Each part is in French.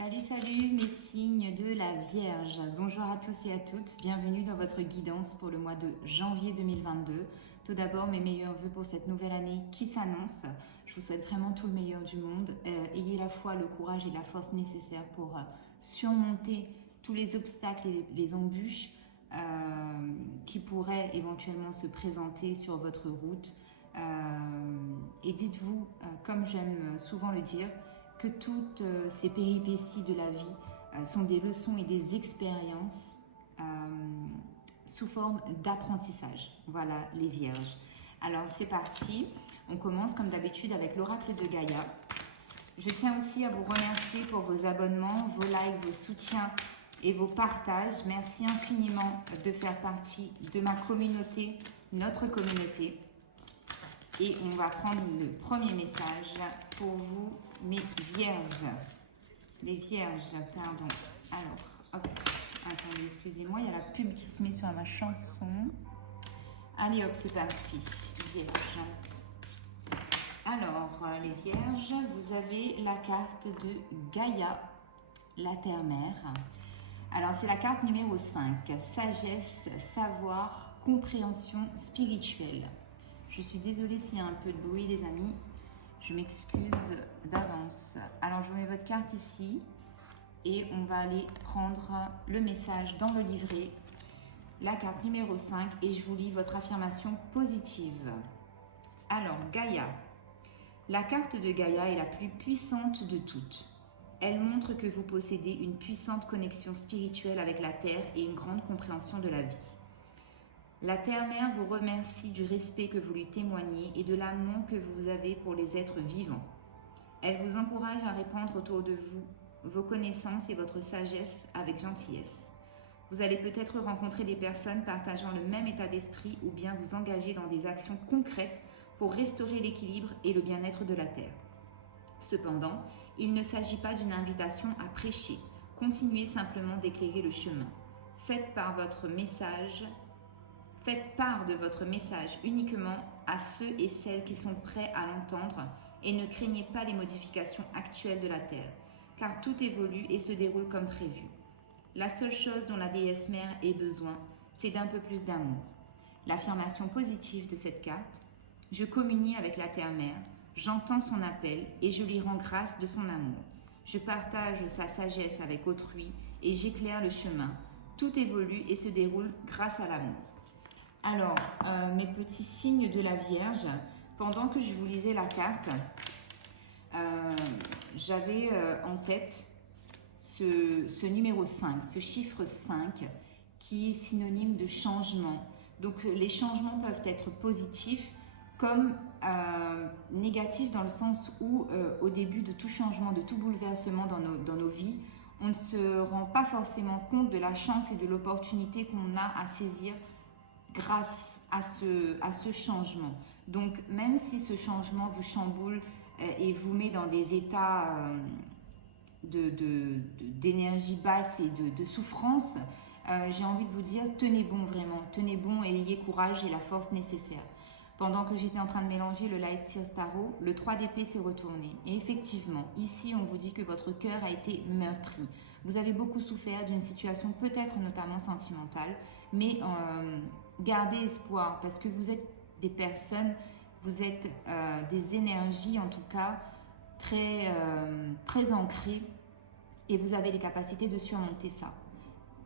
Salut, salut mes signes de la Vierge. Bonjour à tous et à toutes. Bienvenue dans votre guidance pour le mois de janvier 2022. Tout d'abord, mes meilleurs vœux pour cette nouvelle année qui s'annonce. Je vous souhaite vraiment tout le meilleur du monde. Ayez la foi, le courage et la force nécessaires pour surmonter tous les obstacles et les embûches qui pourraient éventuellement se présenter sur votre route. Et dites-vous, comme j'aime souvent le dire, que toutes ces péripéties de la vie sont des leçons et des expériences sous forme d'apprentissage. Voilà les vierges. Alors c'est parti, on commence comme d'habitude avec l'oracle de Gaïa. Je tiens aussi à vous remercier pour vos abonnements, vos likes, vos soutiens et vos partages. Merci infiniment de faire partie de ma communauté, notre communauté. Et on va prendre le premier message pour vous, mes vierges. Les vierges, pardon. Alors, hop, attendez, excusez-moi, il y a la pub qui se met sur ma chanson. Allez, hop, c'est parti, vierges. Alors, les vierges, vous avez la carte de Gaïa, la terre-mère. Alors, c'est la carte numéro 5, sagesse, savoir, compréhension spirituelle. Je suis désolée s'il y a un peu de bruit, les amis. Je m'excuse d'avance. Alors, je mets votre carte ici et on va aller prendre le message dans le livret, la carte numéro 5, et je vous lis votre affirmation positive. Alors, Gaïa. La carte de Gaïa est la plus puissante de toutes. Elle montre que vous possédez une puissante connexion spirituelle avec la Terre et une grande compréhension de la vie. La Terre-Mère vous remercie du respect que vous lui témoignez et de l'amour que vous avez pour les êtres vivants. Elle vous encourage à répandre autour de vous vos connaissances et votre sagesse avec gentillesse. Vous allez peut-être rencontrer des personnes partageant le même état d'esprit ou bien vous engager dans des actions concrètes pour restaurer l'équilibre et le bien-être de la Terre. Cependant, il ne s'agit pas d'une invitation à prêcher. Continuez simplement d'éclairer le chemin. Faites part de votre message uniquement à ceux et celles qui sont prêts à l'entendre et ne craignez pas les modifications actuelles de la Terre, car tout évolue et se déroule comme prévu. La seule chose dont la déesse mère ait besoin, c'est d'un peu plus d'amour. L'affirmation positive de cette carte: je communie avec la Terre-Mère, j'entends son appel et je lui rends grâce de son amour. Je partage sa sagesse avec autrui et j'éclaire le chemin. Tout évolue et se déroule grâce à l'amour. Alors, mes petits signes de la Vierge, pendant que je vous lisais la carte, j'avais en tête ce numéro 5, ce chiffre 5, qui est synonyme de changement. Donc, les changements peuvent être positifs comme négatifs, dans le sens où, au début de tout changement, de tout bouleversement dans nos vies, on ne se rend pas forcément compte de la chance et de l'opportunité qu'on a à saisir grâce à ce changement. Donc, même si ce changement vous chamboule et vous met dans des états d'énergie basse et de souffrance, j'ai envie de vous dire, tenez bon vraiment, tenez bon et ayez courage et la force nécessaire. Pendant que j'étais en train de mélanger le Light Sears Tarot, le 3 d'épée s'est retourné. Et effectivement, ici, on vous dit que votre cœur a été meurtri. Vous avez beaucoup souffert d'une situation peut-être notamment sentimentale, mais gardez espoir parce que vous êtes des personnes, vous êtes des énergies en tout cas très ancrées et vous avez les capacités de surmonter ça.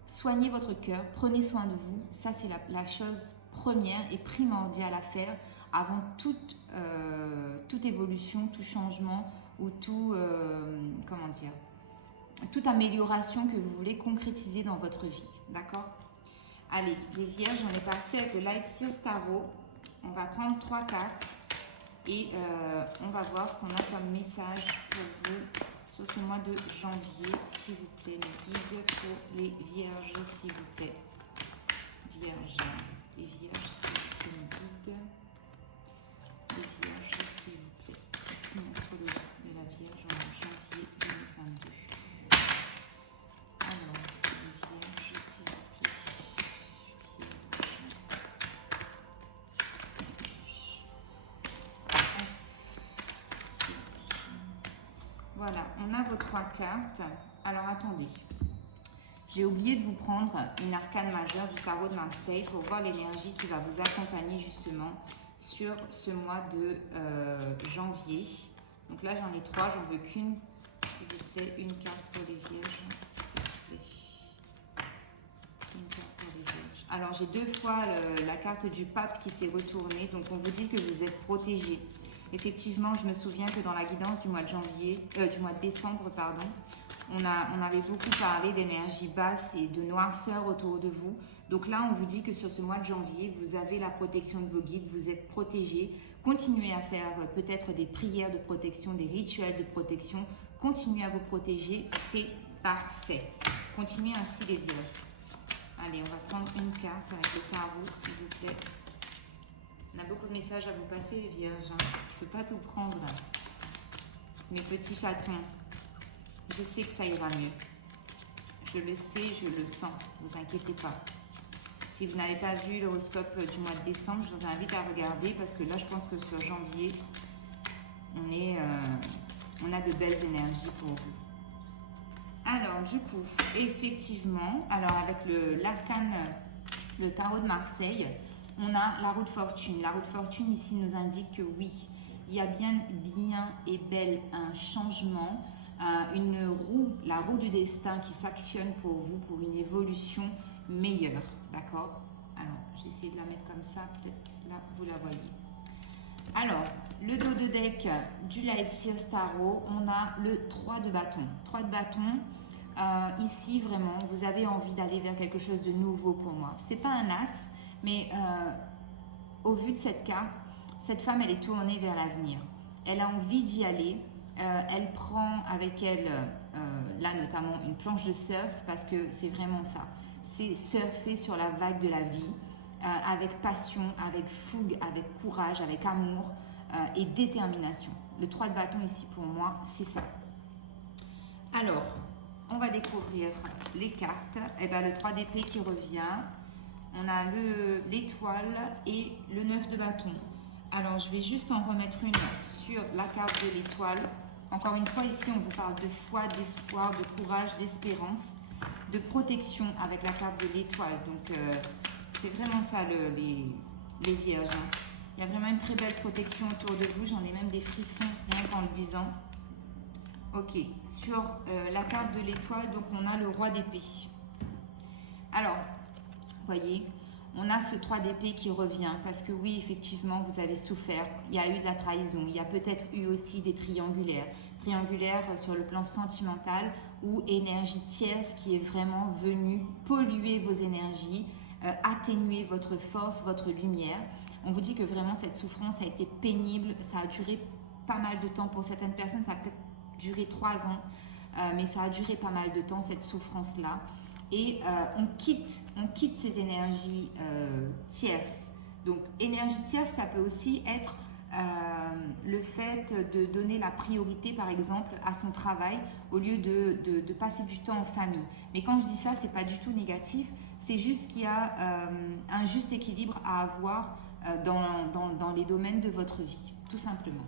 Soignez votre cœur, prenez soin de vous, ça c'est la chose première et primordiale à faire avant toute évolution, tout changement ou toute amélioration que vous voulez concrétiser dans votre vie, d'accord? Allez, les vierges, on est parti avec le Light Sears Tarot. On va prendre 3 cartes et on va voir ce qu'on a comme message pour vous sur ce mois de janvier, s'il vous plaît, mes guides pour les vierges, s'il vous plaît. Vierges, les vierges, s'il vous plaît, mes guides. Les vierges, s'il vous plaît. Signe astrologique de la Vierge en janvier 2022. Alors, les vierges, s'il vous plaît. Voilà, on a vos 3 cartes. Alors attendez, j'ai oublié de vous prendre une arcane majeure du tarot de Marseille pour voir l'énergie qui va vous accompagner justement sur ce mois de janvier. Donc là j'en ai 3, j'en veux qu'une, s'il vous plaît, une carte pour les vierges, s'il vous plaît. Une carte pour les vierges. Alors j'ai 2 fois la carte du pape qui s'est retournée, donc on vous dit que vous êtes protégé. Effectivement, je me souviens que dans la guidance du mois de janvier, du mois de décembre, pardon, on avait beaucoup parlé d'énergie basse et de noirceur autour de vous. Donc là, on vous dit que sur ce mois de janvier, vous avez la protection de vos guides, vous êtes protégés. Continuez à faire peut-être des prières de protection, des rituels de protection. Continuez à vous protéger, c'est parfait. Continuez ainsi les vierges. Allez, on va prendre une carte avec le tarot, s'il vous plaît. On a beaucoup de messages à vous passer, les vierges. Hein. Je ne peux pas tout prendre. Mes petits chatons, je sais que ça ira mieux. Je le sais, je le sens. Ne vous inquiétez pas. Si vous n'avez pas vu l'horoscope du mois de décembre, je vous invite à regarder parce que là, je pense que sur janvier, on a de belles énergies pour vous. Alors, du coup, effectivement, alors avec l'arcane, le tarot de Marseille, on a la roue de fortune. La roue de fortune ici nous indique que oui, il y a bien et bel un changement, une roue, la roue du destin qui s'actionne pour vous, pour une évolution meilleure, d'accord? Alors, j'ai essayé de la mettre comme ça, peut-être là, vous la voyez. Alors, le dos de deck du Light Seers Tarot, on a le 3 de bâton. 3 de bâton, ici, vraiment, vous avez envie d'aller vers quelque chose de nouveau pour moi. C'est pas un as, mais au vu de cette carte, cette femme, elle est tournée vers l'avenir. Elle a envie d'y aller. Elle prend avec elle, là notamment, une planche de surf parce que c'est vraiment ça. C'est surfer sur la vague de la vie avec passion, avec fougue, avec courage, avec amour et détermination. Le 3 de bâton ici pour moi, c'est ça. Alors, on va découvrir les cartes. Et bien, le 3 d'épée qui revient. On a l'étoile et le 9 de bâton. Alors, je vais juste en remettre une sur la carte de l'étoile. Encore une fois, ici, on vous parle de foi, d'espoir, de courage, d'espérance, de protection avec la carte de l'étoile. Donc, c'est vraiment ça, les vierges. Hein. Il y a vraiment une très belle protection autour de vous. J'en ai même des frissons rien qu'en le disant. Ok, sur la carte de l'étoile, donc on a le roi d'épée. Alors, voyez, on a ce 3 d'épée qui revient parce que oui, effectivement, vous avez souffert. Il y a eu de la trahison. Il y a peut-être eu aussi des triangulaires. Triangulaires sur le plan sentimental ou énergie tierce qui est vraiment venue polluer vos énergies, atténuer votre force, votre lumière. On vous dit que vraiment cette souffrance a été pénible. Ça a duré pas mal de temps pour certaines personnes. Ça a peut-être duré 3 ans, mais ça a duré pas mal de temps cette souffrance-là. Et on quitte ces énergies tierces. Donc, énergie tierce, ça peut aussi être le fait de donner la priorité, par exemple, à son travail au lieu de passer du temps en famille. Mais quand je dis ça, c'est pas du tout négatif. C'est juste qu'il y a un juste équilibre à avoir dans les domaines de votre vie, tout simplement.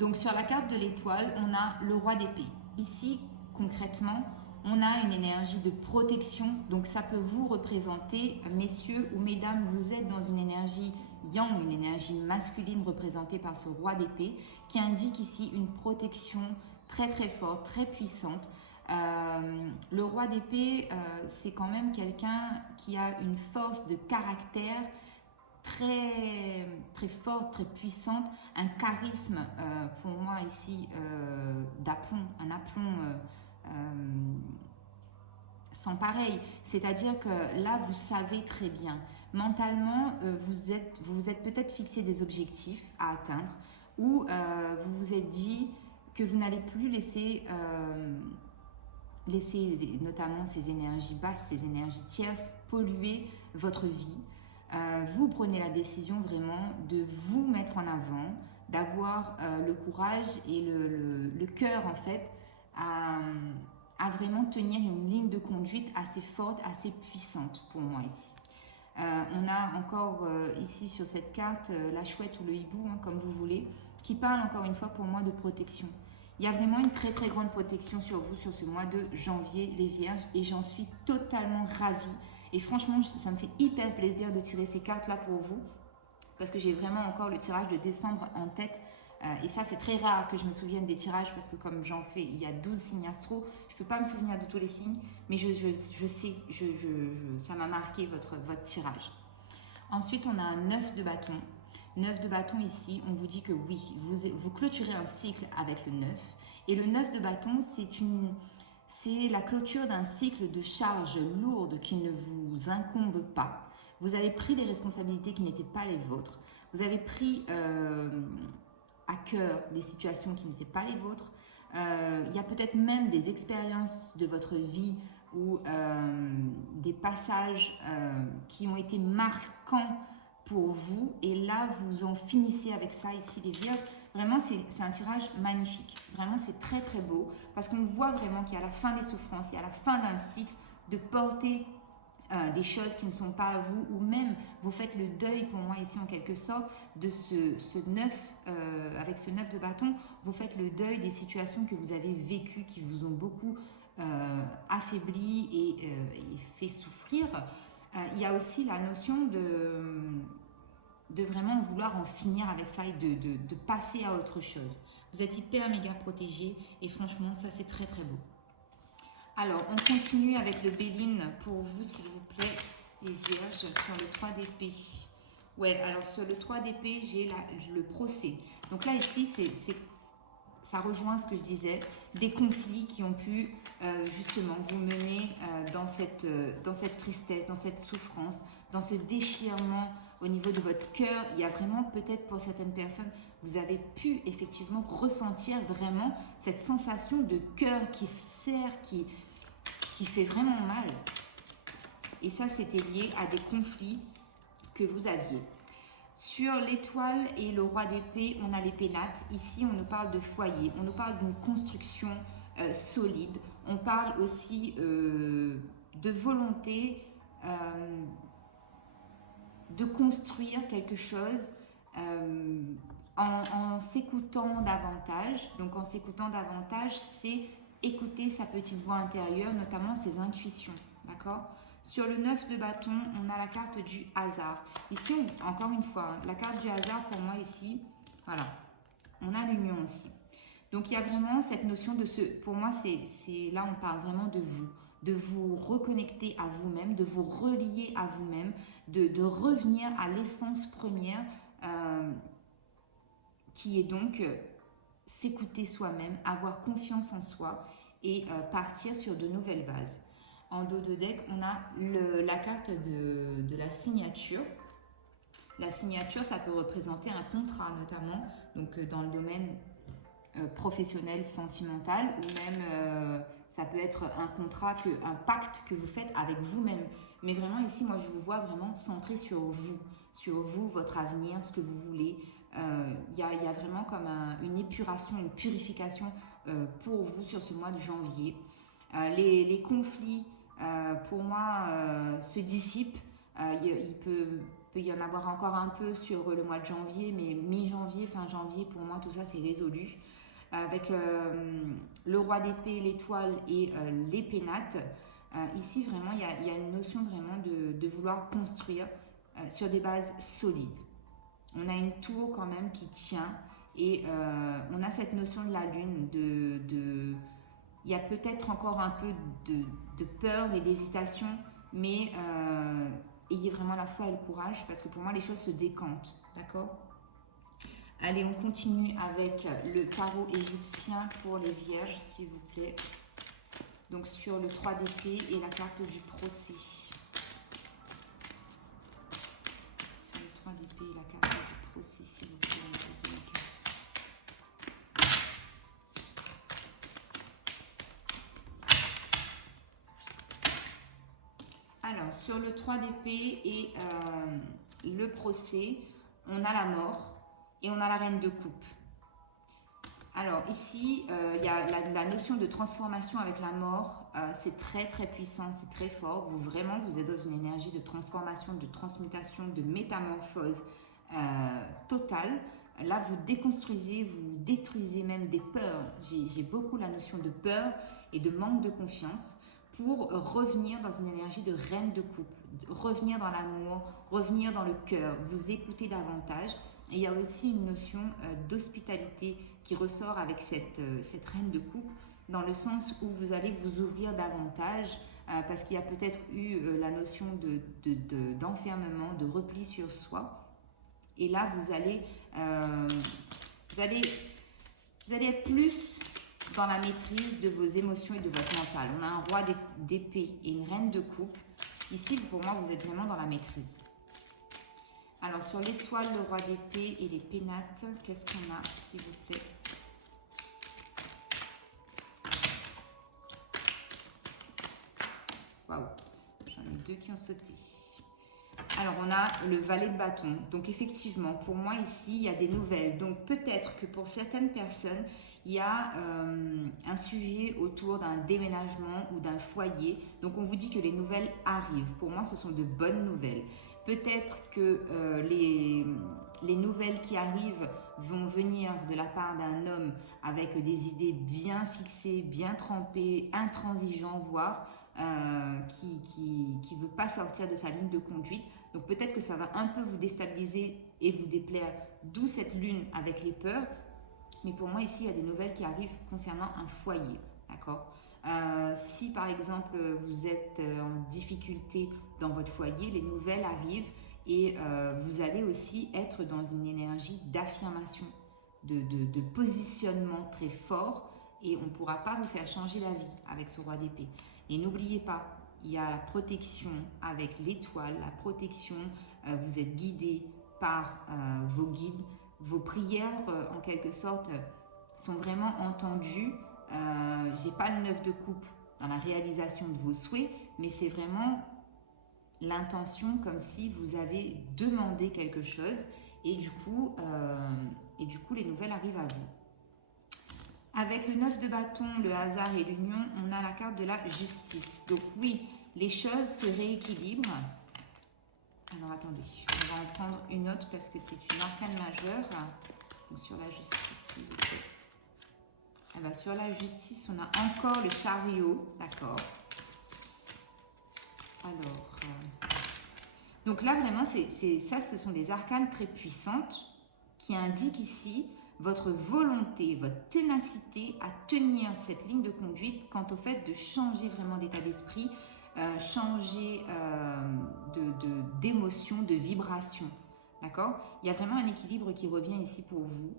Donc, sur la carte de l'étoile, on a le roi d'épée. Ici, concrètement, on a une énergie de protection, donc ça peut vous représenter, messieurs ou mesdames, vous êtes dans une énergie yang, une énergie masculine représentée par ce roi d'épée, qui indique ici une protection très très forte, très puissante. Le roi d'épée, c'est quand même quelqu'un qui a une force de caractère très, très forte, très puissante, un charisme, pour moi ici, d'aplomb, un aplomb sans pareil, c'est-à-dire que là vous savez très bien, mentalement vous vous êtes peut-être fixé des objectifs à atteindre ou vous vous êtes dit que vous n'allez plus laisser notamment ces énergies basses, ces énergies tierces polluer votre vie. Vous prenez la décision vraiment de vous mettre en avant, d'avoir le courage et le cœur en fait à vraiment tenir une ligne de conduite assez forte, assez puissante pour moi ici. On a encore ici sur cette carte la chouette ou le hibou, hein, comme vous voulez, qui parle encore une fois pour moi de protection. Il y a vraiment une très très grande protection sur vous sur ce mois de janvier, les Vierges, et j'en suis totalement ravie. Et franchement, ça me fait hyper plaisir de tirer ces cartes-là pour vous, parce que j'ai vraiment encore le tirage de décembre en tête. Et ça, c'est très rare que je me souvienne des tirages, parce que comme j'en fais, il y a 12 signes astro, je ne peux pas me souvenir de tous les signes, mais je sais, ça m'a marqué votre tirage. Ensuite, on a un 9 de bâton. 9 de bâton ici, on vous dit que oui, vous clôturez un cycle avec le 9. Et le 9 de bâton, c'est la clôture d'un cycle de charges lourdes qui ne vous incombe pas. Vous avez pris des responsabilités qui n'étaient pas les vôtres. Vous avez pris à cœur des situations qui n'étaient pas les vôtres. Il y a peut-être même des expériences de votre vie ou des passages qui ont été marquants pour vous, et là vous en finissez avec ça ici les Vierges. Vraiment c'est un tirage magnifique, vraiment c'est très très beau, parce qu'on voit vraiment qu'il y a la fin des souffrances, il y a la fin d'un cycle, de porter des choses qui ne sont pas à vous, ou même vous faites le deuil pour moi ici en quelque sorte de ce 9, avec ce 9 de bâton, vous faites le deuil des situations que vous avez vécues, qui vous ont beaucoup affaibli et fait souffrir. Il y a aussi la notion de vraiment vouloir en finir avec ça et de passer à autre chose. Vous êtes hyper méga protégé et franchement ça c'est très très beau. Alors on continue avec le Béline pour vous s'il vous plaît les Vierges sur le 3 d'épée. Ouais, alors sur le 3 d'épée j'ai le procès. Donc là ici ça rejoint ce que je disais, des conflits qui ont pu justement vous mener dans cette tristesse, dans cette souffrance, dans ce déchirement au niveau de votre cœur. Il y a vraiment peut-être pour certaines personnes, vous avez pu effectivement ressentir vraiment cette sensation de cœur qui serre, qui fait vraiment mal. Et ça, c'était lié à des conflits que vous aviez. Sur l'étoile et le roi d'épée, on a les pénates. Ici, on nous parle de foyer, on nous parle d'une construction solide. On parle aussi de volonté de construire quelque chose en s'écoutant davantage. Donc, en s'écoutant davantage, c'est écouter sa petite voix intérieure, notamment ses intuitions. D'accord ? Sur le 9 de bâton, on a la carte du hasard. Ici, encore une fois, la carte du hasard, pour moi, ici, voilà, on a l'union aussi. Donc, il y a vraiment cette notion de pour moi, là, on parle vraiment de vous reconnecter à vous-même, de vous relier à vous-même, de revenir à l'essence première, qui est donc s'écouter soi-même, avoir confiance en soi et partir sur de nouvelles bases. En dos de deck, on a la carte de la signature. La signature, ça peut représenter un contrat notamment, donc dans le domaine professionnel, sentimental, ou même ça peut être un contrat, un pacte que vous faites avec vous-même. Mais vraiment ici, moi je vous vois vraiment centré sur vous, votre avenir, ce que vous voulez. Il y a vraiment comme une épuration, une purification pour vous sur ce mois de janvier. Les conflits, pour moi, se dissipent. Il peut y en avoir encore un peu sur le mois de janvier, mais mi-janvier, fin janvier, pour moi, tout ça, c'est résolu. Avec le roi d'épée, l'étoile et les pénates, ici, vraiment, il y a une notion vraiment de vouloir construire sur des bases solides. On a une tour quand même qui tient et on a cette notion de la lune, il y a peut-être encore un peu de peur et d'hésitation, mais ayez vraiment la foi et le courage, parce que pour moi, les choses se décantent, d'accord ? Allez, on continue avec le tarot égyptien pour les Vierges, s'il vous plaît. Donc, sur le 3 d'épée et la carte du procès. Sur le 3 d'épée et la carte du procès, s'il vous plaît. Alors, sur le 3 d'épée et le procès, on a la mort et on a la reine de coupe. Alors ici, il y a la notion de transformation avec la mort. C'est très très puissant, c'est très fort. Vous êtes dans une énergie de transformation, de transmutation, de métamorphose totale. Là, vous déconstruisez, vous détruisez même des peurs. J'ai beaucoup la notion de peur et de manque de confiance pour revenir dans une énergie de reine de coupe, revenir dans l'amour, revenir dans le cœur, vous écouter davantage. Et il y a aussi une notion d'hospitalité qui ressort avec cette reine de coupe, dans le sens où vous allez vous ouvrir davantage, parce qu'il y a peut-être eu la notion d'enfermement, de repli sur soi. Et là, vous allez être plus dans la maîtrise de vos émotions et de votre mental. On a un roi d'épée et une reine de coupe. Ici, pour moi, vous êtes vraiment dans la maîtrise. Alors, sur l'étoile, le roi d'épée et les pénates, qu'est-ce qu'on a, s'il vous plaît? Waouh, j'en ai deux qui ont sauté. Alors, on a le valet de bâton. Donc, effectivement, pour moi, ici, il y a des nouvelles. Donc, peut-être que pour certaines personnes, il y a un sujet autour d'un déménagement ou d'un foyer. Donc, on vous dit que les nouvelles arrivent. Pour moi, ce sont de bonnes nouvelles. Peut-être que les nouvelles qui arrivent vont venir de la part d'un homme avec des idées bien fixées, bien trempées, intransigeant, voire qui ne veut pas sortir de sa ligne de conduite. Donc peut-être que ça va un peu vous déstabiliser et vous déplaire, d'où cette lune avec les peurs. Mais pour moi ici, il y a des nouvelles qui arrivent concernant un foyer, d'accord? Si par exemple vous êtes en difficulté dans votre foyer, les nouvelles arrivent et vous allez aussi être dans une énergie d'affirmation, de positionnement très fort, et on ne pourra pas vous faire changer la vie avec ce roi d'épée. Et n'oubliez pas, il y a la protection avec l'étoile, la protection, vous êtes guidé par vos guides, vos prières en quelque sorte sont vraiment entendues. J'ai pas le 9 de coupe dans la réalisation de vos souhaits, mais c'est vraiment l'intention comme si vous avez demandé quelque chose et du coup les nouvelles arrivent à vous. Avec le 9 de bâton, le hasard et l'union, on a la carte de la justice. Donc oui, les choses se rééquilibrent. Alors attendez, on va en prendre une autre parce que c'est une arcane majeure. Donc sur la justice, s'il vous plaît. Eh bien, sur la justice, on a encore le chariot, d'accord. Alors, donc là vraiment, ce sont des arcanes très puissantes qui indiquent ici votre volonté, votre ténacité à tenir cette ligne de conduite quant au fait de changer vraiment d'état d'esprit, changer d'émotion, de vibration, d'accord? Il y a vraiment un équilibre qui revient ici pour vous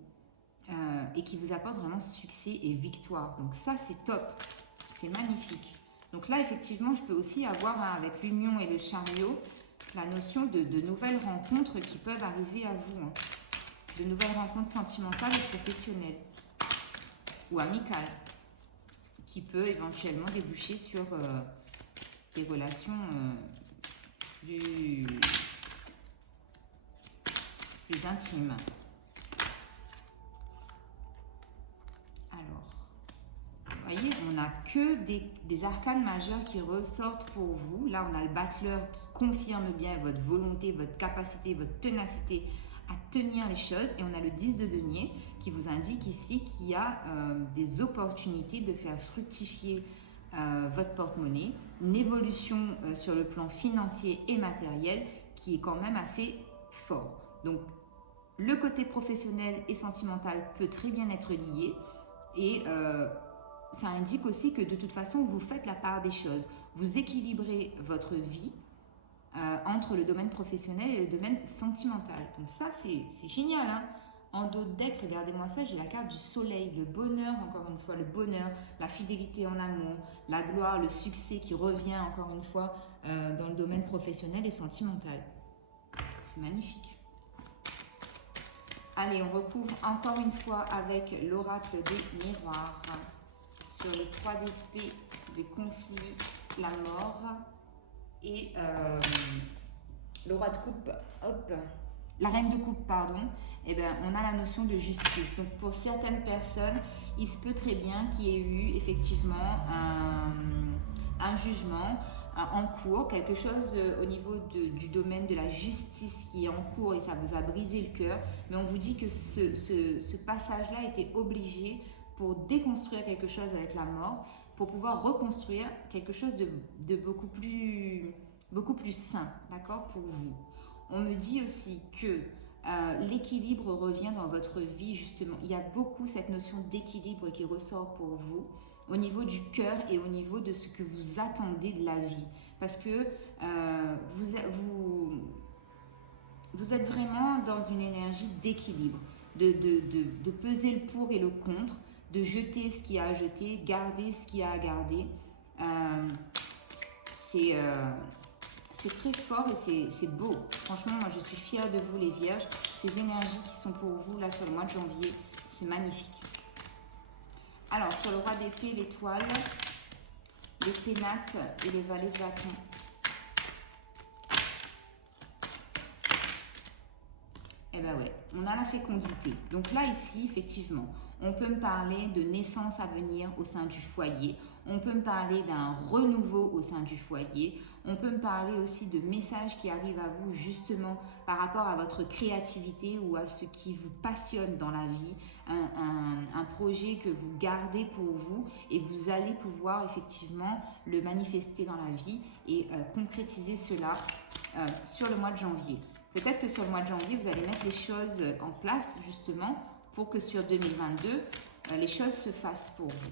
et qui vous apporte vraiment succès et victoire. Donc ça, c'est top, c'est magnifique. Donc là, effectivement, je peux aussi avoir avec l'union et le chariot la notion de nouvelles rencontres qui peuvent arriver à vous, hein. De nouvelles rencontres sentimentales et professionnelles ou amicales qui peut éventuellement déboucher sur des relations plus intimes. Alors, vous voyez, on n'a que des arcanes majeures qui ressortent pour vous. Là, on a le battleur qui confirme bien votre volonté, votre capacité, votre ténacité à tenir les choses, et on a le 10 de denier qui vous indique ici qu'il y a des opportunités de faire fructifier votre porte-monnaie, une évolution sur le plan financier et matériel qui est quand même assez fort. Donc le côté professionnel et sentimental peut très bien être lié, et ça indique aussi que de toute façon vous faites la part des choses, vous équilibrez votre vie entre le domaine professionnel et le domaine sentimental. Donc ça, c'est génial, hein. En dos de deck, regardez-moi ça, j'ai la carte du soleil, le bonheur, encore une fois, le bonheur, la fidélité en amour, la gloire, le succès qui revient, encore une fois, dans le domaine professionnel et sentimental. C'est magnifique. Allez, on recouvre encore une fois avec l'oracle des miroirs. Sur les 3 d'épée, le conflit, la mort. Et le roi de coupe, hop, la reine de coupe, pardon, et bien on a la notion de justice. Donc pour certaines personnes, il se peut très bien qu'il y ait eu effectivement un jugement, en cours, quelque chose au niveau du domaine de la justice qui est en cours et ça vous a brisé le cœur, mais on vous dit que ce passage-là était obligé pour déconstruire quelque chose avec la mort, pour pouvoir reconstruire quelque chose de beaucoup plus sain, d'accord, pour vous. On me dit aussi que l'équilibre revient dans votre vie, justement. Il y a beaucoup cette notion d'équilibre qui ressort pour vous au niveau du cœur et au niveau de ce que vous attendez de la vie. Parce que vous êtes vraiment dans une énergie d'équilibre, de peser le pour et le contre, de jeter ce qu'il y a à jeter, garder ce qu'il y a à garder. C'est très fort et c'est beau. Franchement, moi, je suis fière de vous, les vierges. Ces énergies qui sont pour vous, là, sur le mois de janvier, c'est magnifique. Alors, sur le roi d'épée, l'étoile, les pénates et les valets de bâton. Eh bien, ouais, on a la fécondité. Donc là, ici, effectivement, on peut me parler de naissance à venir au sein du foyer. On peut me parler d'un renouveau au sein du foyer. On peut me parler aussi de messages qui arrivent à vous justement par rapport à votre créativité ou à ce qui vous passionne dans la vie. Un projet que vous gardez pour vous et vous allez pouvoir effectivement le manifester dans la vie et concrétiser cela sur le mois de janvier. Peut-être que sur le mois de janvier, vous allez mettre les choses en place justement pour que sur 2022, les choses se fassent pour vous.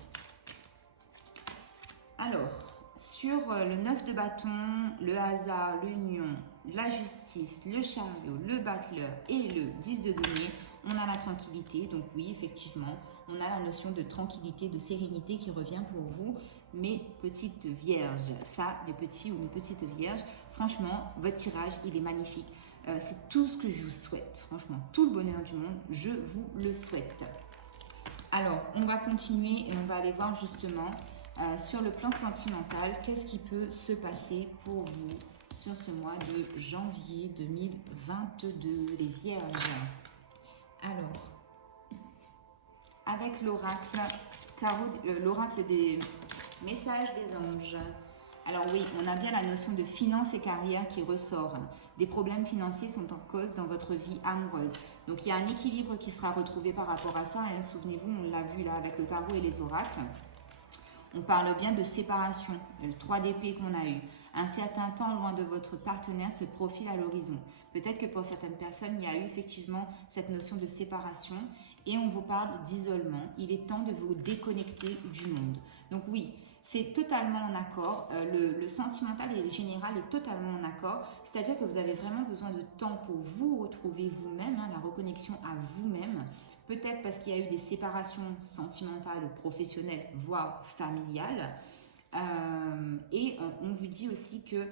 Alors, sur le 9 de bâton, le hasard, l'union, la justice, le chariot, le battleur et le 10 de denier, on a la tranquillité. Donc oui, effectivement, on a la notion de tranquillité, de sérénité qui revient pour vous, mes petites vierges. Ça, les petits ou les petites vierges, franchement, votre tirage, il est magnifique. C'est tout ce que je vous souhaite. Franchement, tout le bonheur du monde, je vous le souhaite. Alors, on va continuer et on va aller voir justement sur le plan sentimental, qu'est-ce qui peut se passer pour vous sur ce mois de janvier 2022, les vierges. Alors, avec l'oracle tarot, l'oracle des messages des anges. Alors oui, on a bien la notion de finance et carrière qui ressort. Des problèmes financiers sont en cause dans votre vie amoureuse. Donc il y a un équilibre qui sera retrouvé par rapport à ça. Hein. Souvenez-vous, on l'a vu là avec le tarot et les oracles. On parle bien de séparation, le 3 d'épée qu'on a eu. Un certain temps loin de votre partenaire se profile à l'horizon. Peut-être que pour certaines personnes, il y a eu effectivement cette notion de séparation et on vous parle d'isolement. Il est temps de vous déconnecter du monde. Donc oui, c'est totalement en accord. Le sentimental et le général est totalement en accord. C'est-à-dire que vous avez vraiment besoin de temps pour vous retrouver vous-même, hein, la reconnexion à vous-même. Peut-être parce qu'il y a eu des séparations sentimentales ou professionnelles, voire familiales. Et on vous dit aussi que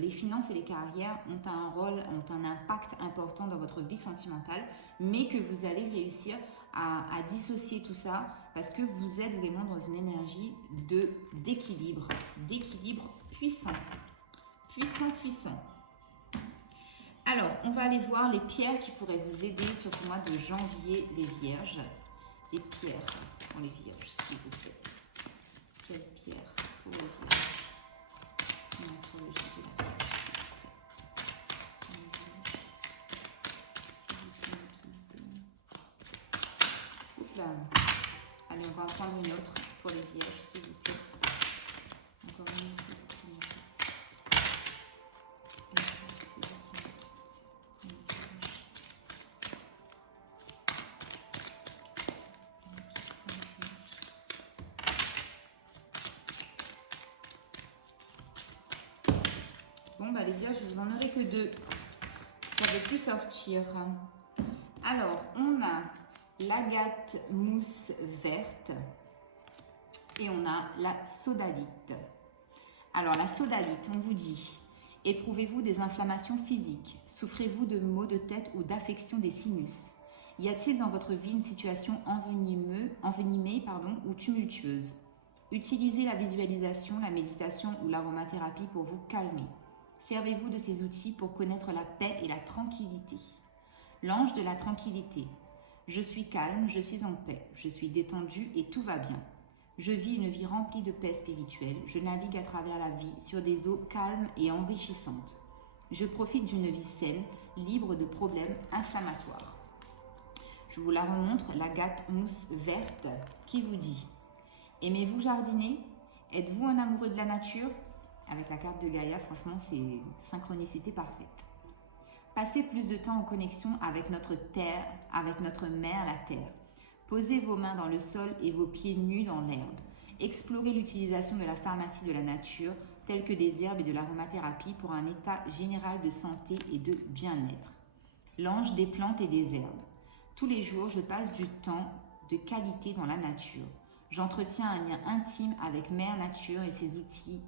les finances et les carrières ont un rôle, ont un impact important dans votre vie sentimentale, mais que vous allez réussir à dissocier tout ça parce que vous êtes vraiment dans une énergie d'équilibre puissant. Puissant. Alors, on va aller voir les pierres qui pourraient vous aider sur ce mois de janvier, les vierges. Les pierres pour les vierges, s'il vous plaît. Quelles pierres pour les vierges? Astrologie de la vierge. Là. Allez, on va en prendre une autre pour les vierges, s'il vous plaît. Encore une ici. Bon, bah les vierges, je vous en aurai que 2. Ça ne veut plus sortir. Alors, on a l'agate mousse verte et on a la sodalite. Alors la sodalite, on vous dit, éprouvez-vous des inflammations physiques? Souffrez-vous de maux de tête ou d'affection des sinus? Y a-t-il dans votre vie une situation envenimée ou tumultueuse? Utilisez la visualisation, la méditation ou l'aromathérapie pour vous calmer. Servez-vous de ces outils pour connaître la paix et la tranquillité. L'ange de la tranquillité. Je suis calme, je suis en paix, je suis détendu et tout va bien. Je vis une vie remplie de paix spirituelle. Je navigue à travers la vie sur des eaux calmes et enrichissantes. Je profite d'une vie saine, libre de problèmes inflammatoires. Je vous la remontre, l'agate mousse verte qui vous dit: aimez-vous jardiner? Êtes-vous un amoureux de la nature? Avec la carte de Gaïa, franchement, c'est synchronicité parfaite. Passez plus de temps en connexion avec notre terre, avec notre mère, la terre. Posez vos mains dans le sol et vos pieds nus dans l'herbe. Explorez l'utilisation de la pharmacie de la nature, telle que des herbes et de l'aromathérapie pour un état général de santé et de bien-être. L'ange des plantes et des herbes. Tous les jours, je passe du temps de qualité dans la nature. J'entretiens un lien intime avec Mère Nature et ses outils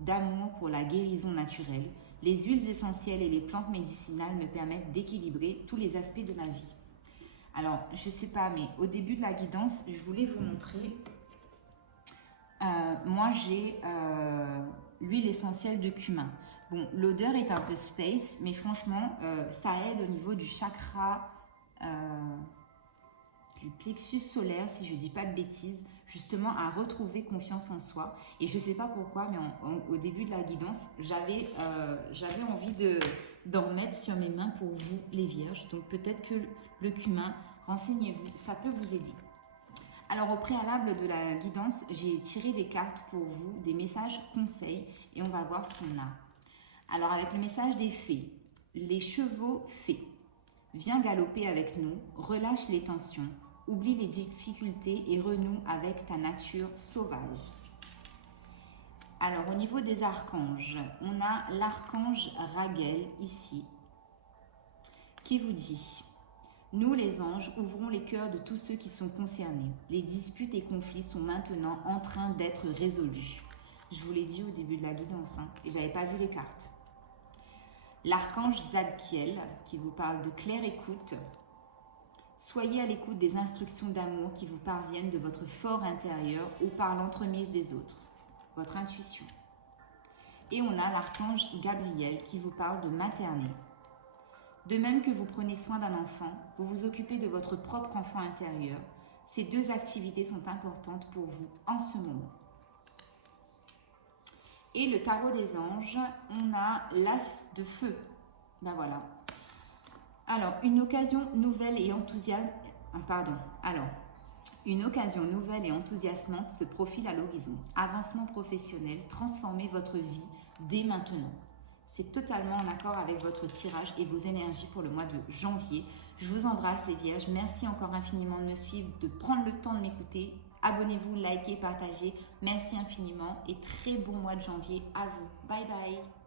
d'amour pour la guérison naturelle. Les huiles essentielles et les plantes médicinales me permettent d'équilibrer tous les aspects de ma vie. Alors, je ne sais pas, mais au début de la guidance, je voulais vous montrer. Moi, j'ai l'huile essentielle de cumin. Bon, l'odeur est un peu space, mais franchement, ça aide au niveau du chakra du plexus solaire, si je ne dis pas de bêtises, justement à retrouver confiance en soi. Et je ne sais pas pourquoi, mais au début de la guidance, j'avais envie d'en mettre sur mes mains pour vous, les vierges. Donc peut-être que le cumin, renseignez-vous, ça peut vous aider. Alors au préalable de la guidance, j'ai tiré des cartes pour vous, des messages conseils, et on va voir ce qu'on a. Alors avec le message des fées, les chevaux fées. Viens galoper avec nous, relâche les tensions, oublie les difficultés et renoue avec ta nature sauvage. Alors au niveau des archanges, on a l'archange Raguel ici, qui vous dit: nous les anges ouvrons les cœurs de tous ceux qui sont concernés. Les disputes et conflits sont maintenant en train d'être résolus. Je vous l'ai dit au début de la guidance, et j'avais pas vu les cartes. L'archange Zadkiel qui vous parle de claire écoute. Soyez à l'écoute des instructions d'amour qui vous parviennent de votre fort intérieur ou par l'entremise des autres, votre intuition. Et on a l'archange Gabriel qui vous parle de materner. De même que vous prenez soin d'un enfant, vous vous occupez de votre propre enfant intérieur. Ces deux activités sont importantes pour vous en ce moment. Et le tarot des anges, on a l'as de feu. Ben voilà. Alors, une occasion nouvelle et enthousiasmante se profile à l'horizon. Avancement professionnel, transformez votre vie dès maintenant. C'est totalement en accord avec votre tirage et vos énergies pour le mois de janvier. Je vous embrasse les vierges. Merci encore infiniment de me suivre, de prendre le temps de m'écouter. Abonnez-vous, likez, partagez. Merci infiniment et très bon mois de janvier à vous. Bye bye.